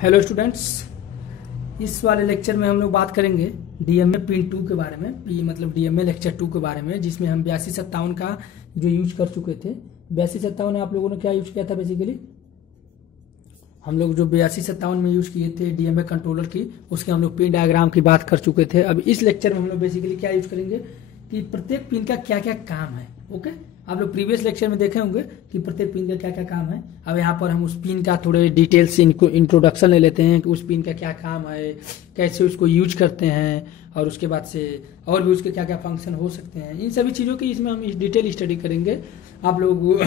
Hello students, इस वाले lecture में हम लोग बात करेंगे डीएमए पिन 2 के बारे में। पी मतलब डीएमए लेक्चर 2 के बारे में, जिसमें हम 8257 का जो यूज कर चुके थे। 8257 आप लोगों ने क्या यूज किया था? बेसिकली हम लोग जो 8257 में यूज किए थे डीएमए कंट्रोलर की, उसके हम लोग पिन डायग्राम की बात कर चुके थे। अब इस लेक्चर में हम लोग बेसिकली क्या यूज करेंगे कि प्रत्येक पिन का क्या क्या काम है। ओके, आप लोग प्रीवियस लेक्चर में देखे होंगे कि प्रत्येक पिन का क्या क्या काम है। अब यहाँ पर हम उस पिन का थोड़े डिटेल से इंट्रोडक्शन ले लेते हैं कि उस पिन का क्या काम है, कैसे उसको यूज करते हैं, और उसके बाद से और भी उसके क्या क्या फंक्शन हो सकते हैं। इन सभी चीज़ों की इसमें हम डिटेल स्टडी करेंगे। आप लोग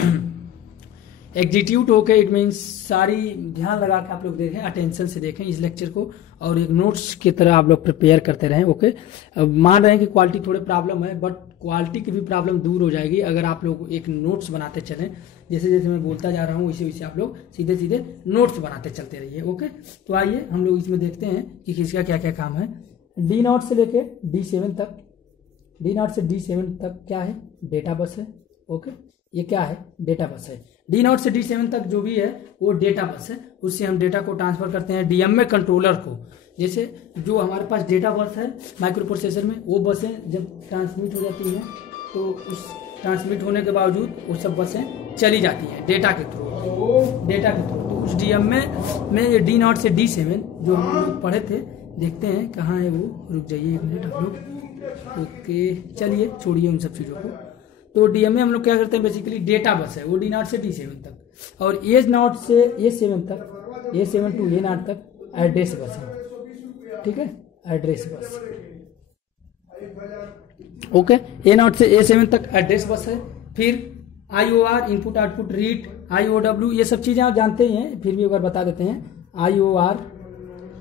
एग्जीक्यूट होके, इट मीन्स सारी ध्यान लगा के आप लोग देखें, अटेंशन से देखें इस लेक्चर को, और एक नोट्स की तरह आप लोग प्रिपेयर करते रहें। ओके, अब मान रहे हैं कि क्वालिटी थोड़े प्रॉब्लम है, बट क्वालिटी की भी प्रॉब्लम दूर हो जाएगी अगर आप लोग एक नोट्स बनाते चलें। जैसे जैसे मैं बोलता जा रहा हूँ वैसे वैसे आप लोग सीधे सीधे नोट्स बनाते चलते रहिए। ओके, तो आइए हम लोग इसमें देखते हैं कि किसका क्या क्या काम है। D0 से लेके D7 तक, D0 से D7 तक क्या है? डेटा बस है। ओके, ये क्या है? डेटा बस है। D0 से D7 तक जो भी है वो डेटा बस है। उससे हम डेटा को ट्रांसफर करते हैं डीएमए कंट्रोलर को। जैसे जो हमारे पास डेटा बस है माइक्रो प्रोसेसर में, वो बसें जब ट्रांसमिट हो जाती हैं तो उस ट्रांसमिट होने के बावजूद वो सब बसें चली जाती हैं डेटा के थ्रू। तो उस डीएमए में ये D0 से D7 जो हम लोग पढ़े थे, देखते हैं कहाँ है वो। रुक जाइए एक मिनट आप लोग। ओके, चलिए छोड़िए उन सब चीज़ों को। तो डीएमए हम लोग क्या करते हैं, बेसिकली डेटा बस है वो D0 से D7 तक, और A0 से A7 तक, A7 to A0 तक एड्रेस बस है। ठीक है, एड्रेस बस। ओके, A0 से A7 तक एड्रेस बस है। फिर IOR input output read, IOW ये सब चीज़ें आप जानते ही हैं, फिर भी एक बार बता देते हैं। IOR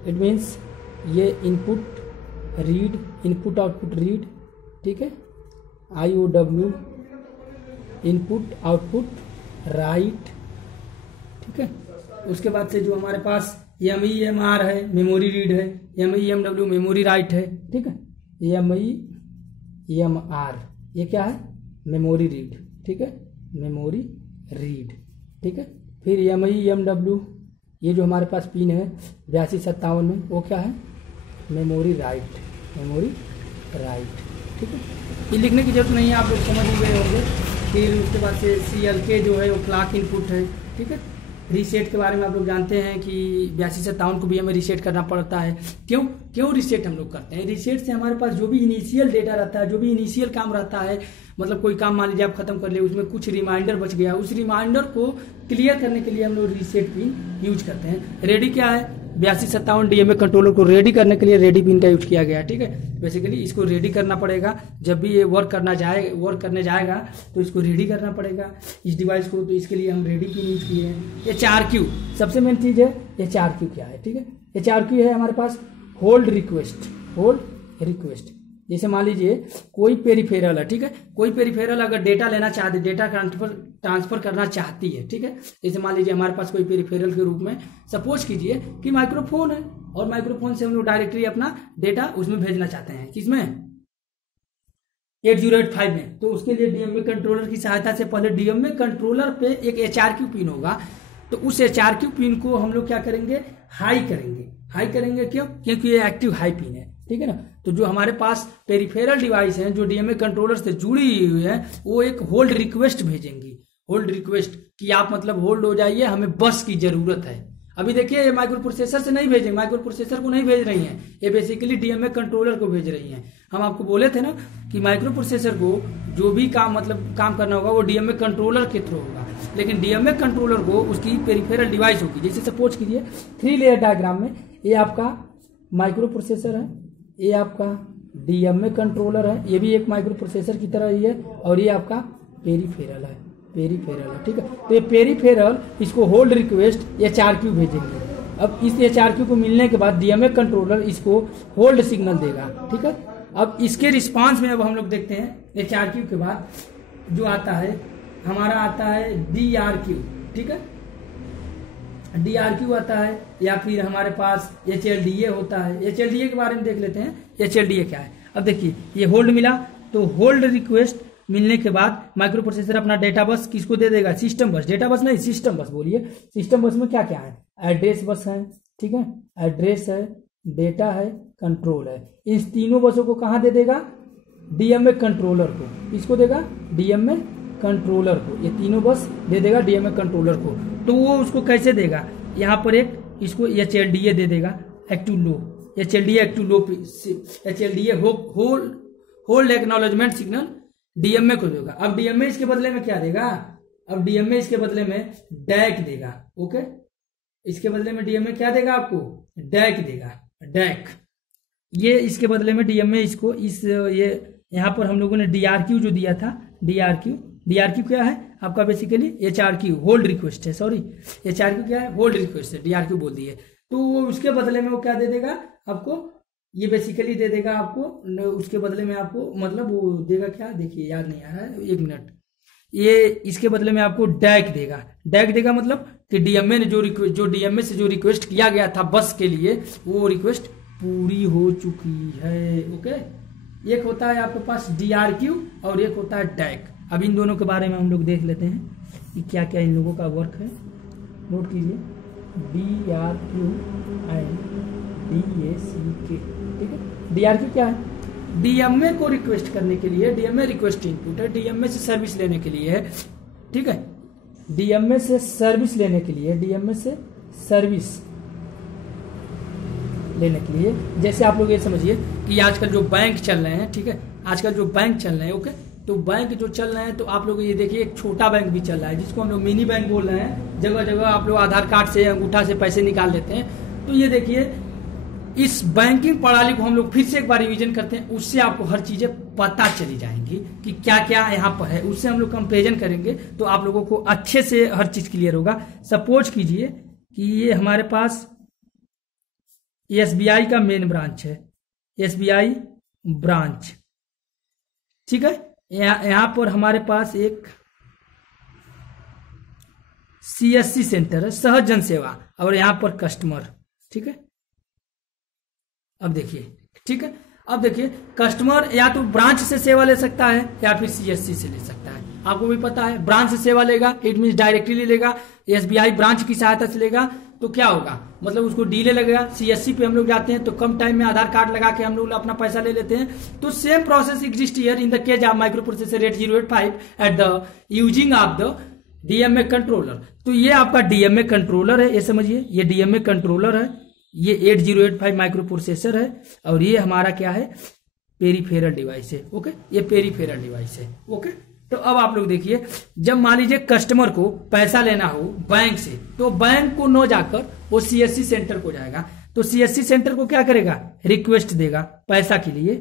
इट मीन्स ये input read, input output read. ठीक है, IOW इनपुट आउटपुट राइट। ठीक है, उसके बाद से जो हमारे पास MEMR है, मेमोरी रीड है, MEMW मेमोरी राइट है। ठीक है, MEMR ये क्या है? Memory read. ठीक है, मेमोरी रीड। ठीक है, फिर MEMW ये जो हमारे पास पिन है 8257 में, वो क्या है? Memory write, memory write. ठीक है, ये लिखने की जरूरत नहीं है, आप लोग समझ ही गए होंगे। फिर उसके बाद से CLK जो है वो क्लॉक इनपुट है। ठीक है, रीसेट के बारे में आप लोग जानते हैं कि 8257 को भी हमें रीसेट करना पड़ता है। क्यों रीसेट हम लोग करते हैं? रीसेट से हमारे पास जो भी इनिशियल डेटा रहता है, जो भी इनिशियल काम रहता है, मतलब कोई काम मान लीजिए आप खत्म कर ले, उसमें कुछ रिमाइंडर बच गया, उस रिमाइंडर को क्लियर करने के लिए हम लोग रीसेट पिन यूज करते हैं। रेडी क्या है? 8257 डीएमए कंट्रोलर को रेडी करने के लिए रेडी पिन का यूज किया गया। ठीक है, बेसिकली इसको रेडी करना पड़ेगा जब भी ये वर्क करने जाएगा तो इसको रेडी करना पड़ेगा इस डिवाइस को। तो इसके लिए हम रेडी पिन यूज किए हैं। HRQ सबसे मेन चीज है। HRQ क्या है? ठीक है, HRQ है हमारे पास होल्ड रिक्वेस्ट। जैसे मान लीजिए कोई पेरिफेरल है। ठीक है, कोई पेरिफेरल अगर डेटा लेना चाहती, डेटा ट्रांसफर करना चाहती है। ठीक है, जैसे मान लीजिए हमारे पास कोई पेरिफेरल के रूप में सपोज कीजिए कि माइक्रोफोन है, और माइक्रोफोन से हम लोग डायरेक्टली अपना डेटा उसमें भेजना चाहते हैं। किसमें? 8085 में। तो उसके लिए डीएमए कंट्रोलर की सहायता से पहले डीएमए कंट्रोलर पे एक HRQ पिन होगा। तो उस HRQ पिन को हम लोग क्या करेंगे? हाई करेंगे। क्यों? क्योंकि ये एक्टिव हाई पिन है। ठीक है ना, तो जो हमारे पास पेरिफेरल डिवाइस हैं जो डीएमए कंट्रोलर से जुड़ी हुई है, वो एक होल्ड रिक्वेस्ट भेजेंगी। होल्ड रिक्वेस्ट कि आप मतलब होल्ड हो जाइए, हमें बस की जरूरत है। अभी देखिए ये माइक्रो प्रोसेसर से नहीं भेजेंगे, माइक्रो प्रोसेसर को नहीं भेज रही हैं, ये बेसिकली डीएमए कंट्रोलर को भेज रही हैं। हम आपको बोले थे ना कि माइक्रो प्रोसेसर को जो भी काम करना होगा वो डीएमए कंट्रोलर के थ्रू होगा, लेकिन डीएमए कंट्रोलर को उसकी पेरिफेरल डिवाइस होगी। जैसे सपोज कीजिए 3 लेयर डायग्राम में ये आपका माइक्रो प्रोसेसर है, ये आपका डीएमए कंट्रोलर है, ये भी एक माइक्रो प्रोसेसर की तरह ही है, और ये आपका पेरिफेरल है। ठीक है, तो ये पेरिफेरल इसको होल्ड रिक्वेस्ट HRQ भेजेंगे। अब इस HRQ को मिलने के बाद डीएमए कंट्रोलर इसको होल्ड सिग्नल देगा। ठीक है, अब इसके रिस्पांस में अब हम लोग देखते हैं HRQ के बाद जो आता है हमारा आता है DRQ। ठीक है, DRQ आता है, या फिर हमारे पास HLDA होता है। HLDA के बारे में देख लेते हैं। HLDA क्या है? अब देखिए ये होल्ड मिला, तो होल्ड रिक्वेस्ट मिलने के बाद माइक्रो प्रोसेसर अपना डेटा बस किसको दे देगा? सिस्टम बस। डेटा बस नहीं, सिस्टम बस बोलिए। सिस्टम बस में क्या क्या है? एड्रेस बस है। ठीक है, एड्रेस है, डेटा है, कंट्रोल है। इस तीनों बसों को कहाँ दे देगा? डीएमए कंट्रोलर को। इसको देगा डीएमए कंट्रोलर को, ये तीनों बस दे देगा डीएमए कंट्रोलर को। तो वो उसको कैसे देगा? यहाँ पर एक इसको HLDA दे देगा, active low, HLDA active low, HLDA hold acknowledgement signal DMA को देगा। अब डीएमए इसके बदले में क्या देगा? अब डीएमए इसके बदले में डैक देगा। ओके, इसके बदले में डीएमए क्या देगा आपको? डैक देगा, डैक। ये इसके बदले में डीएमए इसको ये यहाँ पर हम लोगों ने DRQ जो दिया था, DRQ क्या है आपका? बेसिकली HRQ होल्ड रिक्वेस्ट है, सॉरी HRQ क्या है? होल्ड रिक्वेस्ट है, DRQ बोल दिए। तो उसके बदले में वो क्या दे देगा आपको? ये बेसिकली दे देगा आपको, उसके बदले में आपको मतलब वो देगा क्या? देखिए याद नहीं आ रहा है, एक मिनट। ये इसके बदले में आपको डैक देगा। डैक देगा मतलब कि डीएमए ने जो डीएमए से जो रिक्वेस्ट किया गया था बस के लिए, वो रिक्वेस्ट पूरी हो चुकी है। ओके, एक होता है आपके पास DRQ और एक होता है डैक। अब इन दोनों के बारे में हम लोग देख लेते हैं कि क्या क्या इन लोगों का वर्क है। नोट कीजिए, DRQ एंड DACK। ठीक है, DRQ क्या है? डीएमए को रिक्वेस्ट करने के लिए, डीएमए रिक्वेस्ट इनपुट है, डीएमए से सर्विस लेने के लिए है। ठीक है, डीएमए से सर्विस लेने के लिए, डीएमए से सर्विस लेने के लिए, जैसे आप लोग ये समझिए कि आजकल जो बैंक चल रहे हैं, ठीक है, आजकल जो बैंक चल रहे हैं, ओके, तो बैंक जो चल रहे हैं, तो आप लोग ये देखिए एक छोटा बैंक भी चल रहा है जिसको हम लोग मिनी बैंक बोल रहे हैं। जगह जगह आप लोग आधार कार्ड से, अंगूठा से पैसे निकाल लेते हैं। तो ये देखिए, इस बैंकिंग प्रणाली को हम लोग फिर से एक बार रिवीजन करते हैं, उससे आपको हर चीजें पता चली जाएंगी कि क्या क्या यहाँ पर है। उससे हम लोग कंपेरिजन करेंगे तो आप लोगों को अच्छे से हर चीज क्लियर होगा। सपोज कीजिए कि ये हमारे पास SBI का मेन ब्रांच है, SBI ब्रांच। ठीक है, यहाँ पर हमारे पास एक CSC सेंटर है, सहज जन सेवा, और यहाँ पर कस्टमर। ठीक है, अब देखिए, ठीक है, अब देखिए कस्टमर या तो ब्रांच से सेवा ले सकता है या फिर CSC से ले सकता है। आपको भी पता है, ब्रांच से सेवा लेगा इट मीन डायरेक्टली लेगा, SBI ब्रांच की सहायता से लेगा तो क्या होगा? मतलब उसको डीले लगेगा। CSC पे हम लोग जाते हैं तो कम टाइम में आधार कार्ड लगा के हम लोग अपना पैसा ले लेते हैं। तो same process exist here in the case of micro processor 8085 at the using of the DMA controller. तो ये आपका DMA कंट्रोलर है, ये समझिए, ये DMA कंट्रोलर है, ये 8085 माइक्रो प्रोसेसर है, और ये हमारा क्या है? पेरीफेरल डिवाइस है। ओके, ये पेरीफेरल डिवाइस है। ओके, तो अब आप लोग देखिए, जब मान लीजिए कस्टमर को पैसा लेना हो बैंक से, तो बैंक को न जाकर वो CSC सेंटर को जाएगा। तो CSC सेंटर को क्या करेगा? रिक्वेस्ट देगा पैसा के लिए।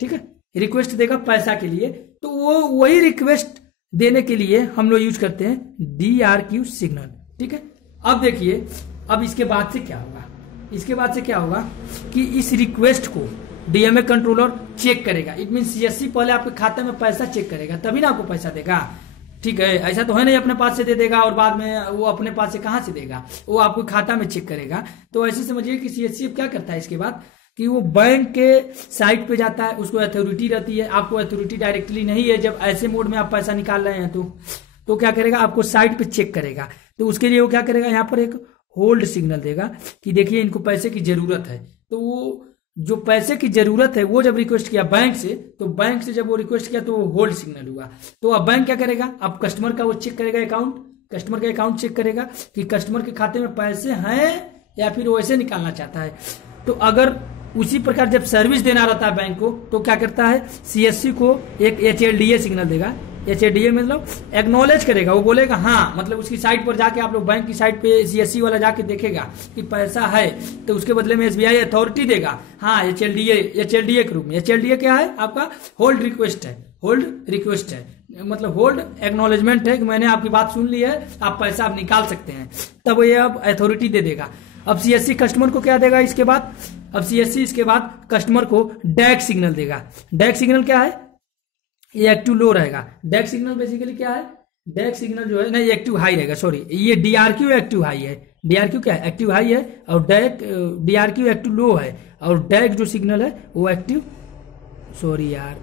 ठीक है, रिक्वेस्ट देगा पैसा के लिए। तो वो वही रिक्वेस्ट देने के लिए हम लोग यूज करते हैं DRQ सिग्नल। ठीक है, अब देखिए, अब इसके बाद से क्या होगा? इसके बाद से क्या होगा कि इस रिक्वेस्ट को DMA कंट्रोलर चेक करेगा। इट मीन CSC पहले आपके खाते में पैसा चेक करेगा, तभी ना आपको पैसा देगा। ठीक है, ऐसा तो है नहीं अपने पास से दे देगा और बाद में वो अपने पास से कहां से देगा, वो आपको खाता में चेक करेगा। तो ऐसे समझिए कि CSC अब क्या करता है इसके बाद कि वो बैंक के साइट पे जाता है, उसको अथॉरिटी रहती है। आपको अथॉरिटी डायरेक्टली नहीं है, जब ऐसे मोड में आप पैसा निकाल रहे हैं तो क्या करेगा? आपको साइट पे चेक करेगा। तो उसके लिए वो क्या करेगा? यहाँ पर एक होल्ड सिग्नल देगा कि देखिए इनको पैसे की जरूरत है। तो वो जो पैसे की जरूरत है वो जब रिक्वेस्ट किया बैंक से, तो बैंक से जब वो रिक्वेस्ट किया तो वो होल्ड सिग्नल हुआ। तो अब बैंक क्या करेगा? अब कस्टमर का वो चेक करेगा अकाउंट, कस्टमर का अकाउंट चेक करेगा कि कस्टमर के खाते में पैसे हैं या फिर वो ऐसे निकालना चाहता है। तो अगर उसी प्रकार जब सर्विस देना रहता है बैंक को, तो क्या करता है? CSC को एक HLDA सिग्नल देगा। HLDA मतलब एक्नॉलेज करेगा, वो बोलेगा हाँ, मतलब उसकी साइट पर जाके आप लोग बैंक की साइट पे CSC वाला जाके देखेगा कि पैसा है, तो उसके बदले में SBI अथॉरिटी देगा हाँ HLDA के रूप में। HLDA क्या है? आपका होल्ड रिक्वेस्ट है, होल्ड रिक्वेस्ट है, मतलब होल्ड एक्नॉलेजमेंट है कि मैंने आपकी बात सुन ली है, आप पैसा आप निकाल सकते हैं। तब ये अब अथॉरिटी दे देगा। अब CSC कस्टमर को क्या देगा इसके बाद? अब CSC इसके बाद कस्टमर को डैक सिग्नल देगा। डैक सिग्नल क्या है? ये एक्टिव लो रहेगा। डैक सिग्नल बेसिकली क्या है? डैक सिग्नल जो है ना, ये एक्टिव हाई रहेगा। सॉरी, ये DRQ एक्टिव हाई है। DRQ क्या है? एक्टिव हाई है, और डैक DRQ एक्टिव लो है, और डैक जो सिग्नल है वो एक्टिव, सॉरी यार,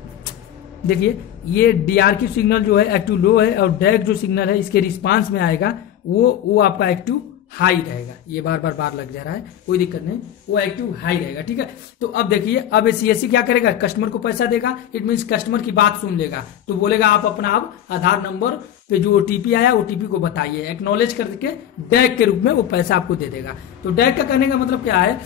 देखिए ये DRQ सिग्नल जो है एक्टिव लो है, और डैक जो सिग्नल है इसके रिस्पांस में आएगा वो आपका एक्टिव हाई रहेगा। ये बार बार लग जा रहा है, कोई दिक्कत नहीं, वो एक्टिव हाई रहेगा। ठीक है, तो अब देखिए, अब सीएससी क्या करेगा, कस्टमर को पैसा देगा। इट मीन्स कस्टमर की बात सुन लेगा, तो बोलेगा आप अपना अब आधार नंबर पे जो ओटीपी आया ओटीपी को बताइए, एक्नॉलेज करके डैक के रूप में वो पैसा आपको दे देगा। तो डैक का करने का मतलब क्या है,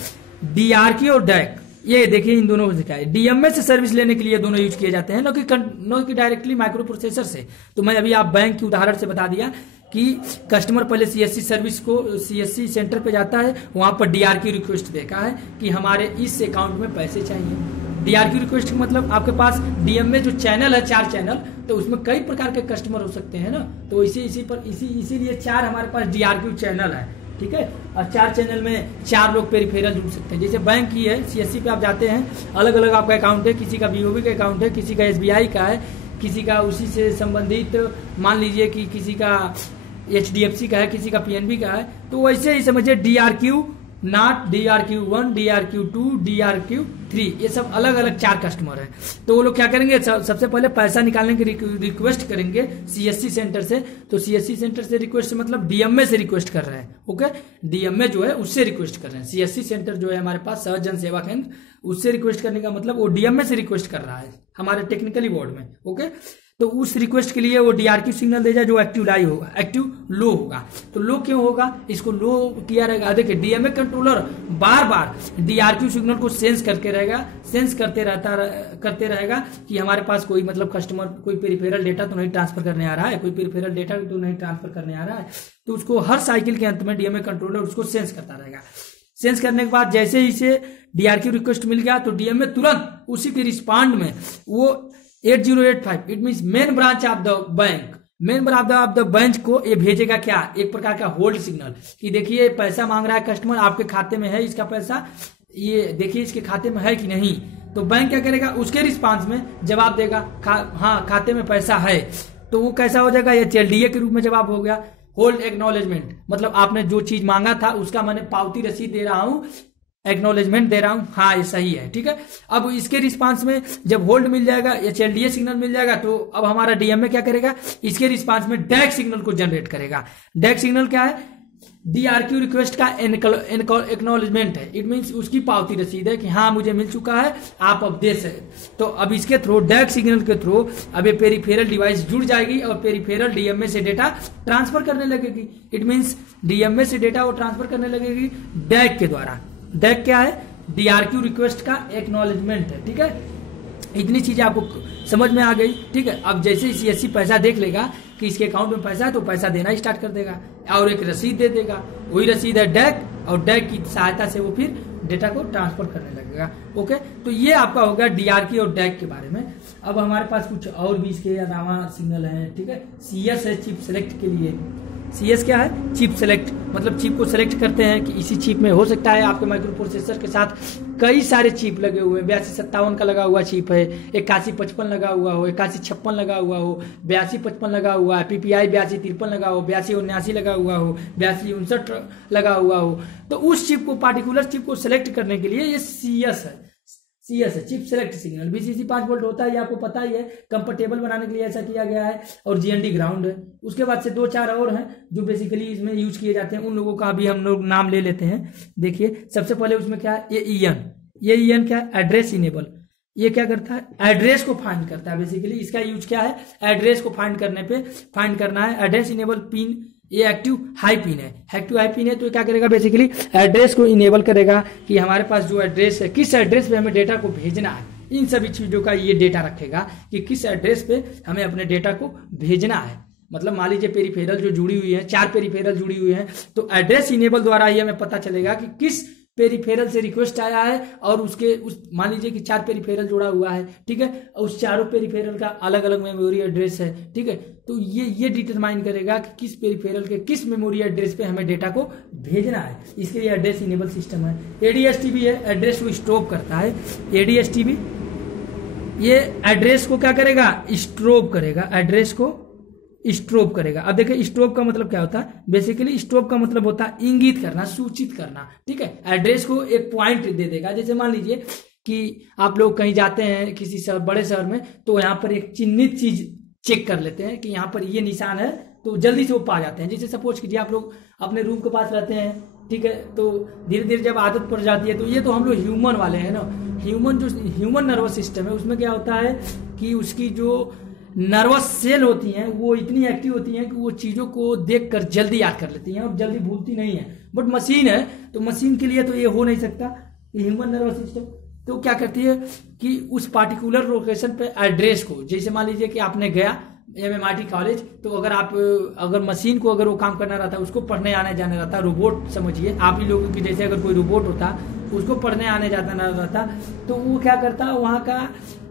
डीआरक्यू और डैक, ये देखिए इन दोनों से क्या है, डीएमए से सर्विस लेने के लिए दोनों यूज किए जाते हैं, नो कि डायरेक्टली माइक्रो प्रोसेसर से। तो मैं अभी आप बैंक की उदाहरण से बता दिया कि कस्टमर पहले सीएससी सर्विस को सीएससी सेंटर पे जाता है, वहां पर डीआरक्यू रिक्वेस्ट देखा है कि हमारे इस अकाउंट में पैसे चाहिए। डीआरक्यू रिक्वेस्ट मतलब आपके पास डीएमए जो चैनल है 4 चैनल, तो उसमें कई प्रकार के कस्टमर हो सकते हैं ना, तो इसीलिए 4 हमारे पास डीआरक्यू चैनल है। ठीक है, और 4 चैनल में 4 लोग पेरिफेरल जुड़ सकते हैं। जैसे बैंक की है, सीएससी पे आप जाते हैं, अलग अलग आपका अकाउंट है, किसी का बीओबी का अकाउंट है, किसी का एसबीआई का है, किसी का उसी से संबंधित मान लीजिए कि किसी का एचडीएफसी का है, किसी का पीएनबी का है। तो वैसे ही समझिए डीआरक्यू नॉट, डीआरक्यू1, डीआरक्यू2, डीआरक्यू3, ये सब अलग अलग 4 कस्टमर हैं। तो वो लोग क्या करेंगे, सबसे पहले पैसा निकालने की रिक्वेस्ट करेंगे सीएससी सेंटर से। तो सीएससी सेंटर से रिक्वेस्ट मतलब डीएमए से रिक्वेस्ट कर रहे हैं। ओके, डीएमए जो है उससे रिक्वेस्ट कर रहे हैं। सीएससी सेंटर जो है हमारे पास सहज जन सेवा केंद्र, उससे रिक्वेस्ट करने का मतलब वो डीएमए से रिक्वेस्ट कर रहा है हमारे टेक्निकली बोर्ड में। ओके, तो उस रिक्वेस्ट के लिए वो डीआरक्यू सिग्नल देगा जो एक्टिव लाई होगा, एक्टिव लो होगा। तो लो क्यों होगा, इसको लो किया रहेगा। देखिए डीएमए कंट्रोलर बार बार डीआरक्यू सिग्नल को सेंस करते रहेगा कि हमारे पास कोई मतलब कस्टमर कोई पेरिफेरल डेटा तो नहीं ट्रांसफर करने आ रहा है, कोई पेरिफेरल डेटा तो नहीं ट्रांसफर करने आ रहा है। तो उसको हर साइकिल के अंत में डीएमए कंट्रोलर उसको सेंस करता रहेगा। सेंस करने के बाद जैसे ही इसे डीआरक्यू रिक्वेस्ट मिल गया तो डीएमए तुरंत उसी के रिस्पॉन्ड में वो 8085 it mean main branch of the bank, main branch of the bank को ये भेजेगा क्या, एक प्रकार का होल्ड सिग्नल कि देखिए पैसा मांग रहा है कस्टमर, आपके खाते में है इसका पैसा, ये देखिए इसके खाते में है कि नहीं। तो बैंक क्या करेगा, उसके रिस्पांस में जवाब देगा हाँ खाते में पैसा है। तो वो कैसा हो जाएगा, ये एलडीए के रूप में जवाब हो गया। होल्ड एक्नॉलेजमेंट मतलब आपने जो चीज मांगा था उसका मैंने पावती रसीद दे रहा हूं, एक्नॉलेजमेंट दे रहा हूं, हाँ ये सही है। ठीक है, अब इसके रिस्पांस में जब होल्ड मिल जाएगा, एचएलडीए सिग्नल मिल जाएगा, तो अब हमारा डीएमए क्या करेगा, इसके रिस्पांस में डैक सिग्नल को जनरेट करेगा। डैक सिग्नल क्या है, डीआरक्यू रिक्वेस्ट का एक्नॉलेजमेंट है। इट मींस उसकी पावती रसीद है कि हाँ मुझे मिल चुका है, आप अब दे सकते। तो अब इसके थ्रू डैक सिग्नल के थ्रू अब ये पेरिफेरल डिवाइस जुड़ जाएगी और पेरिफेरल डीएमए से डेटा ट्रांसफर करने लगेगी। इट मींस डीएमए से डेटा वो ट्रांसफर करने लगेगी डैक के द्वारा। डैक क्या है, डीआरक्यू रिक्वेस्ट का एक्नॉलेजमेंट है। ठीक है, इतनी चीजें आपको समझ में आ गई। ठीक है, अब जैसे ही सीएससी पैसा देख लेगा कि इसके अकाउंट में पैसा है तो पैसा देना स्टार्ट कर देगा और एक रसीद दे देगा, वही रसीद है डैक, और डैक की सहायता से वो फिर डेटा को ट्रांसफर करने लगेगा। ओके, तो ये आपका होगा डीआरक्यू और डैक के बारे में। अब हमारे पास कुछ और भी इसके अलावा सिग्नल है। ठीक है, सीएस है चिप सेलेक्ट के लिए। सीएस क्या है, चिप सेलेक्ट मतलब चिप को सेलेक्ट करते हैं कि इसी चिप में हो सकता है आपके माइक्रो प्रोसेसर के साथ कई सारे चिप लगे हुए हैं, 8257 का लगा हुआ चिप है, 8155 लगा हुआ हो, 8156 लगा हुआ हो, 8255 लगा हुआ है, पीपीआई 8253 लगा हो, 8279 लगा हुआ हो, 8259 लगा हुआ हो। तो उस चिप को पार्टिकुलर चिप को सिलेक्ट करने के लिए ये सीएस है। सीएस है chip select signal. BCC 5 volt होता है, ये आपको पता ही है, कंफर्टेबल बनाने के लिए ऐसा किया गया है, और जीएनडी ग्राउंड है। उसके बाद से 2-4 और हैं जो बेसिकली इसमें यूज किए जाते हैं, उन लोगों का भी हम लोग नाम ले लेते हैं। देखिए सबसे पहले उसमें क्या है, ये ईएन क्या है, एड्रेस इनेबल। ये क्या करता है, एड्रेस को फाइंड करता है। बेसिकली इसका यूज क्या है, एड्रेस को फाइंड करने पे फाइंड करना है। एड्रेस इनेबल पिन, ये एक्टिव हाई पिन है। एक्टिव हाई पिन है तो क्या करेगा, बेसिकली एड्रेस को इनेबल करेगा कि हमारे पास जो एड्रेस है, किस एड्रेस पे हमें डेटा को भेजना है, इन सभी चीजों का ये डेटा रखेगा कि किस एड्रेस पे हमें अपने डेटा को भेजना है। मतलब मान लीजिए पेरिफेरल जो जुड़ी हुई है, 4 पेरिफेरल जुड़ी हुई है, तो एड्रेस इनेबल द्वारा ये हमें पता चलेगा कि किस पेरिफेरल से रिक्वेस्ट आया है, और उसके मान लीजिए कि 4 पेरिफेरल जुड़ा हुआ है। ठीक है, उस चारों पेरिफेरल का अलग अलग मेमोरी एड्रेस है। ठीक है, तो ये डिटरमाइन करेगा कि किस पेरिफेरल के किस मेमोरी एड्रेस पे हमें डेटा को भेजना है। इसके लिए एड्रेस इनेबल सिस्टम है। एडीएसटीबी है, एड्रेस को स्ट्रोब करता है। एडीएसटीबी ये एड्रेस को क्या करेगा, स्ट्रोब करेगा, एड्रेस को स्ट्रोब करेगा। अब देखिए स्ट्रोब का मतलब क्या होता है, बेसिकली स्ट्रोब का मतलब होता है इंगित करना, सूचित करना। ठीक है, एड्रेस को एक पॉइंट दे देगा। जैसे मान लीजिए कि आप लोग कहीं जाते हैं किसी शहर, बड़े शहर में, तो यहाँ पर एक चिन्हित चीज चेक कर लेते हैं कि यहाँ पर ये निशान है तो जल्दी से वो पा जाते हैं। जैसे सपोज कीजिए आप लोग अपने रूम के पास रहते हैं, ठीक है, तो धीरे धीरे जब आदत पड़ जाती है, तो ये तो हम लोग ह्यूमन वाले हैं ना, ह्यूमन नर्वस सिस्टम है, उसमें क्या होता है कि उसकी जो नर्वस सेल होती हैं वो इतनी एक्टिव होती हैं कि वो चीज़ों को देखकर जल्दी याद कर लेती हैं और जल्दी भूलती नहीं है। बट मशीन है, तो मशीन के लिए तो ये हो नहीं सकता, ये ह्यूमन नर्वस सिस्टम। तो क्या करती है कि उस पार्टिकुलर लोकेशन पे एड्रेस को, जैसे मान लीजिए कि आपने गया MMRT कॉलेज, तो अगर मशीन को अगर वो काम करना रहता है, उसको पढ़ने आने जाने रहता, रोबोट समझिए आप ही लोगों की जैसे अगर कोई रोबोट होता, उसको पढ़ने आने जाता ना रहता, तो वो क्या करता, वहाँ का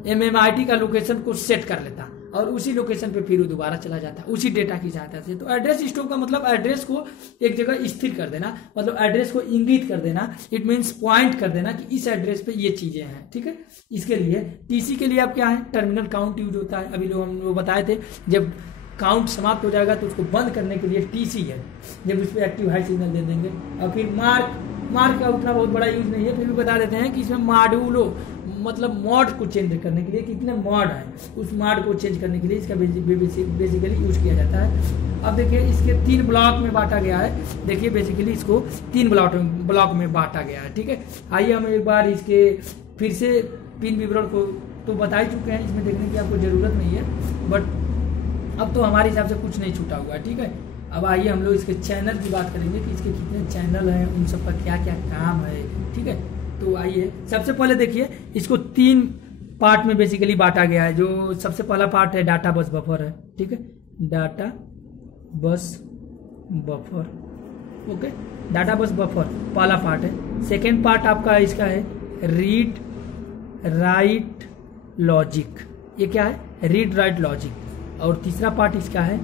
MMRT का लोकेशन को सेट कर लेता और उसी लोकेशन पे फिर वो दोबारा चला जाता उसी डेटा की सहायता से। तो एड्रेस स्टोर का मतलब एड्रेस को एक जगह स्थिर कर देना, मतलब एड्रेस को इंगित कर देना, इट मीन्स पॉइंट कर देना कि इस एड्रेस पे ये चीजें हैं, ठीक है। इसके लिए टीसी के लिए आप क्या है, टर्मिनल काउंट यूज होता है। अभी लोग हम लोग बताए थे, जब काउंट समाप्त हो जाएगा तो उसको बंद करने के लिए टीसी है, जब उस पर एक्टिव हाई सिग्नल दे देंगे। और फिर मार्क का उतना बहुत बड़ा यूज नहीं है, फिर भी बता देते हैं कि इसमें मॉड्यूलो मतलब मॉड को चेंज करने के लिए, कितने मॉड है उस मॉड को चेंज करने के लिए इसका बेसिकली यूज किया जाता है। अब देखिए इसके 3 ब्लॉक में बांटा गया है, देखिए बेसिकली इसको 3 ब्लॉक में बांटा गया है, ठीक है। आइए हम एक बार इसके फिर से पिन विवरण को तो बता ही चुके हैं, इसमें देखने की आपको जरूरत नहीं है, बट अब तो हमारे हिसाब से कुछ नहीं छूटा हुआ है, ठीक है। अब आइए हम लोग इसके चैनल की बात करेंगे कि इसके कितने चैनल हैं, उन सब का क्या क्या काम है, ठीक है। तो आइए सबसे पहले देखिए इसको 3 पार्ट में बेसिकली बांटा गया है। जो सबसे पहला पार्ट है डाटा बस बफर है, ठीक है, डाटा बस बफर, ओके, डाटा बस बफर पहला पार्ट है। सेकेंड पार्ट आपका इसका है रीड राइट लॉजिक, ये क्या है, रीड राइट लॉजिक। और तीसरा पार्ट इसका है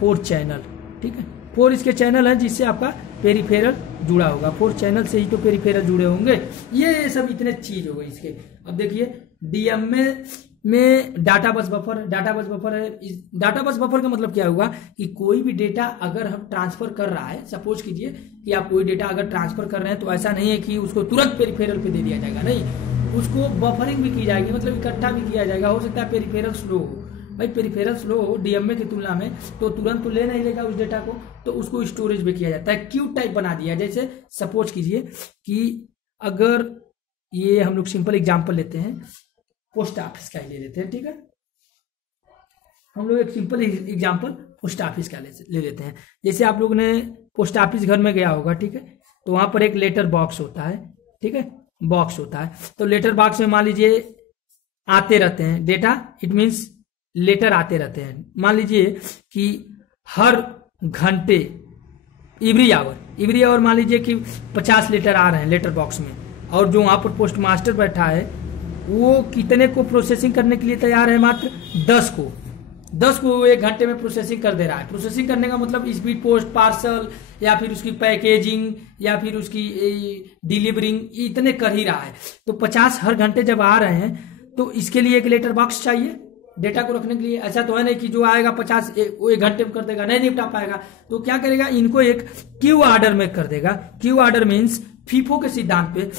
4 चैनल, ठीक है, 4 इसके चैनल है जिससे आपका पेरिफेरल जुड़ा होगा, 4 चैनल से ही तो पेरिफेरल जुड़े होंगे। ये सब इतने चीज हो गए इसके। अब देखिए डीएमए में डाटा बस बफर है, डाटा बस बफर का मतलब क्या हुआ कि कोई भी डेटा अगर हम ट्रांसफर कर रहा है, सपोज कीजिए कि आप कोई डेटा अगर ट्रांसफर कर रहे हैं, तो ऐसा नहीं है कि उसको तुरंत पेरिफेरल पे दे दिया जाएगा, नहीं, उसको बफरिंग भी की जाएगी, मतलब इकट्ठा भी किया जाएगा। हो सकता है पेरिफेरल स्लो हो, भाई पेरिफेरल स्लो हो डीएमए की तुलना में, तो तुरंत तो ले नहीं लेगा उस डेटा को, तो उसको स्टोरेज भी किया जाता है, क्यू टाइप बना दिया। जैसे सपोज कीजिए कि अगर ये हम लोग सिंपल एग्जांपल लेते हैं, पोस्ट ऑफिस का ही ले लेते हैं, ठीक है, हम लोग एक सिंपल एग्जांपल पोस्ट ऑफिस का ले लेते हैं। जैसे आप लोग ने पोस्ट ऑफिस घर में गया होगा, ठीक है, तो वहां पर एक लेटर बॉक्स होता है, ठीक है, बॉक्स होता है, तो लेटर बॉक्स में मान लीजिए आते रहते हैं डेटा, इट मीन्स लेटर आते रहते हैं। मान लीजिए कि हर घंटे एवरी आवर मान लीजिए कि 50 लेटर आ रहे हैं लेटर बॉक्स में, और जो वहां पर पोस्ट मास्टर बैठा है वो कितने को प्रोसेसिंग करने के लिए तैयार है, मात्र 10 को 1 घंटे में प्रोसेसिंग कर दे रहा है। प्रोसेसिंग करने का मतलब स्पीड पोस्ट, पार्सल, या फिर उसकी पैकेजिंग, या फिर उसकी डिलीवरिंग, इतने कर ही रहा है। तो 50 हर घंटे जब आ रहे हैं, तो इसके लिए एक लेटर बॉक्स चाहिए डेटा को रखने के लिए। ऐसा तो है नहीं कि जो आएगा 50 वो 1 घंटे में कर देगा, नहीं निपटा पाएगा, तो क्या करेगा, इनको एक क्यू ऑर्डर में कर देगा। क्यू ऑर्डर मीन्स फीफो के सिद्धांत पे,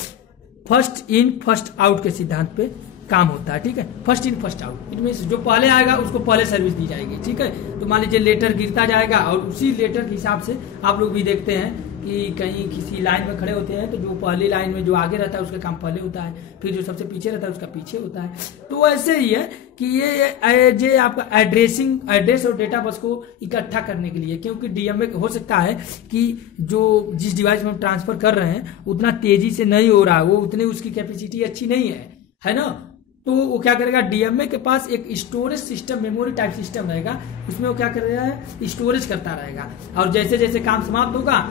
फर्स्ट इन फर्स्ट आउट के सिद्धांत पे काम होता है, ठीक है, first in first out, it means जो पहले आएगा उसको पहले सर्विस दी जाएगी, ठीक है। तो मान लीजिए लेटर गिरता जाएगा, और उसी लेटर के हिसाब से आप लोग भी देखते हैं कि कहीं किसी लाइन में खड़े होते हैं, तो जो पहली लाइन में जो आगे रहता है उसका काम पहले होता है, फिर जो सबसे पीछे रहता है उसका पीछे होता है। तो ऐसे ही है कि ये आपका एड्रेस और डेटा बस को इकट्ठा करने के लिए, क्योंकि डीएमए हो सकता है कि जो जिस डिवाइस में हम ट्रांसफर कर रहे हैं उतना तेजी से नहीं हो रहा है, वो उतनी उसकी कैपेसिटी अच्छी नहीं है ना, तो वो क्या करेगा, डीएमए के पास एक storage system, memory type system रहेगा, उसमें वो क्या करेगा, स्टोरेज करता रहेगा। और जैसे जैसे काम समाप्त होगा,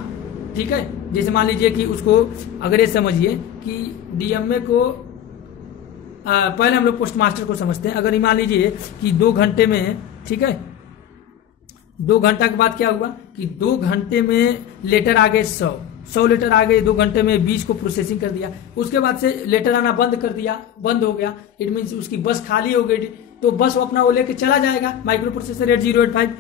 ठीक है, जैसे मान लीजिए कि उसको, अगर ये समझिए कि डीएमए को पहले हम लोग पोस्ट मास्टर को समझते हैं। अगर मान लीजिए कि 2 घंटे में, ठीक है, 2 घंटा के बाद क्या हुआ कि 2 घंटे में लेटर आ गए 100 लेटर आ गए, 2 घंटे में 20 को प्रोसेसिंग कर दिया, उसके बाद से लेटर आना बंद हो गया, इट मीन्स उसकी बस खाली हो गई, तो बस वो अपना वो लेके चला जाएगा माइक्रो प्रोसेसर 8085,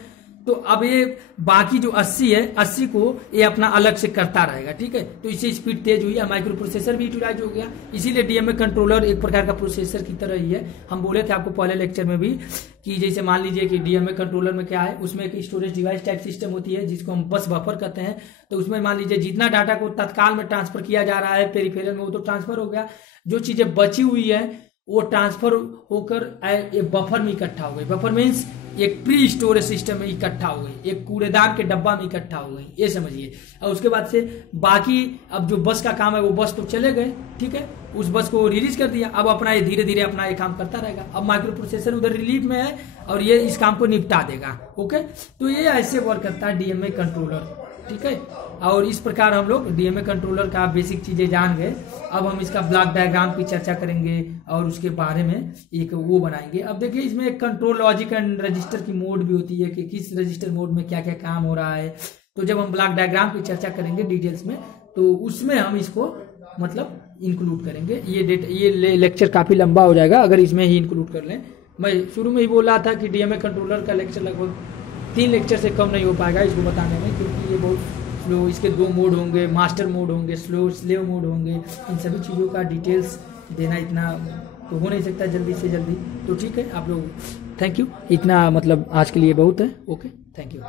तो अब ये बाकी जो 80 है, 80 को ये अपना अलग से करता रहेगा, ठीक है। तो इससे स्पीड तेज हुई है, माइक्रो प्रोसेसर भी यूटिलाइज हो गया। इसीलिए डीएमए कंट्रोलर एक प्रकार का प्रोसेसर की तरह ही है। हम बोले थे आपको पहले लेक्चर में भी कि जैसे मान लीजिए कि डीएमए कंट्रोलर में क्या है, उसमें एक स्टोरेज डिवाइस टाइप सिस्टम होती है जिसको हम बस बफर कहते हैं। तो उसमें मान लीजिए जितना डाटा को तत्काल में ट्रांसफर किया जा रहा है पेरिफेरल में, वो तो ट्रांसफर हो गया। जो चीजें बची हुई है वो ट्रांसफर होकर एक बफर में इकट्ठा हो गई। बफर मीन्स एक प्री स्टोरेज सिस्टम में इकट्ठा हो गई, एक कूड़ेदान के डब्बा में इकट्ठा हो गई, ये समझिए। और उसके बाद से बाकी अब जो बस का काम है वो बस तो चले गए, ठीक है, उस बस को रिलीज कर दिया। अब अपना ये धीरे धीरे अपना ये काम करता रहेगा। अब माइक्रो प्रोसेसर उधर रिलीफ में है और ये इस काम को निपटा देगा। ओके, तो ये ऐसे वर्क करता है डीएमए कंट्रोलर, ठीक है। और इस प्रकार हम लोग डीएमए कंट्रोलर का बेसिक चीजें जान गए। अब हम इसका ब्लॉक डायग्राम की चर्चा करेंगे और उसके बारे में एक वो बनाएंगे। अब देखिए इसमें एक कंट्रोल लॉजिक एंड रजिस्टर की मोड भी होती है कि किस रजिस्टर मोड में क्या क्या काम हो रहा है। तो जब हम ब्लॉक डायग्राम की चर्चा करेंगे डिटेल्स में, तो उसमें हम इसको मतलब इंक्लूड करेंगे। ये लेक्चर काफी लंबा हो जाएगा अगर इसमें ही इंक्लूड कर लें। मैं शुरू में ही बोल रहा था कि डीएमए कंट्रोलर का लेक्चर लगभग 3 लेक्चर से कम नहीं हो पाएगा इसको बताने में, क्योंकि ये बहुत स्लो, इसके 2 मोड होंगे, मास्टर मोड होंगे, स्लेव मोड होंगे। इन सभी चीज़ों का डिटेल्स देना इतना तो हो नहीं सकता जल्दी से जल्दी। तो ठीक है, आप लोग थैंक यू, इतना मतलब आज के लिए बहुत है। Okay, thank you.